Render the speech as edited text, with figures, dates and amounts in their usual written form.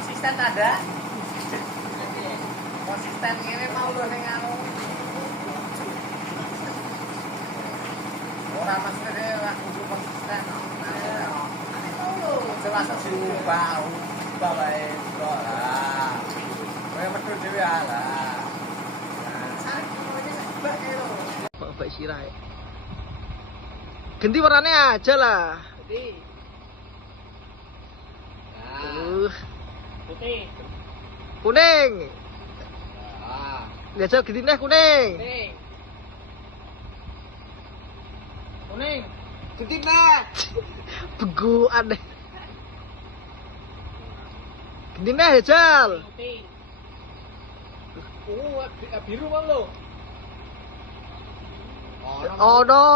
konsisten ada. Konsisten ini mau lho ning anu. Ora mesti lah kudu konsisten. Mau lho, jelas diubah wae kok lah. Kowe metu dhewe lah. Bapak Sirai. Ganti warnanya aja lah. Putih. Putih. Kuning. Nah, Biasa ganti nih kuning. kuning. Kuning. Ganti nih. Begu aneh. Ganti nih Jal. Putih. Biru bang lo. Oh no.